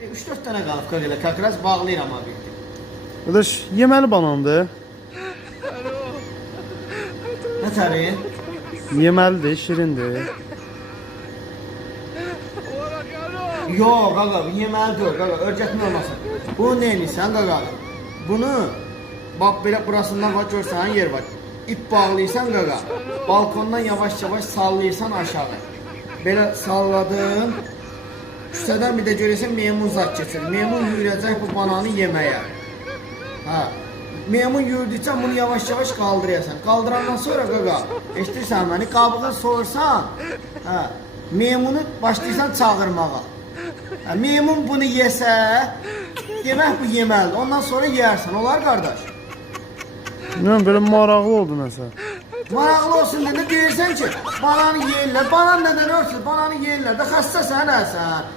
3-4 dənə qalıb qaqıla, kakraz bağlayıram abi. Qardaş, yeməli banandır. Nə tərin? Yeməlidir, şirindir. Yox, qaqa, bu yeməli deyil, qaqa, örgətmə olmasın. Bunu nə edirsən, qaqa? Bunu, bax, belə burasından var, görsən, yer var. İp bağlayırsan, qaqa, balkondan yavaş-yavaş sallayırsan aşağı. Belə salladın, küçədən bir də görürsən, meymun zat keçir. Meymun yürüyəcək bu bananı yeməyə. Hə. Meymun yürüdükcə bunu yavaş-yavaş qaldırırsan. Qaldırandan sonra, qaqa, eşitirsən məni, qabığı soğursan, hə, meymunu başlayırsan çağırmağa. Hə, meymun bunu yesə, demək bu yeməlidir. Ondan sonra yeyərsən, olar qardaş. Bilmem, belə maraqlı oldu nəsə. Maraqlı olsun deyə deyirsən ki, bananı yeyirlər. Banan nədən örsün? Bananı yeyirlər də xəstəsən, həsən.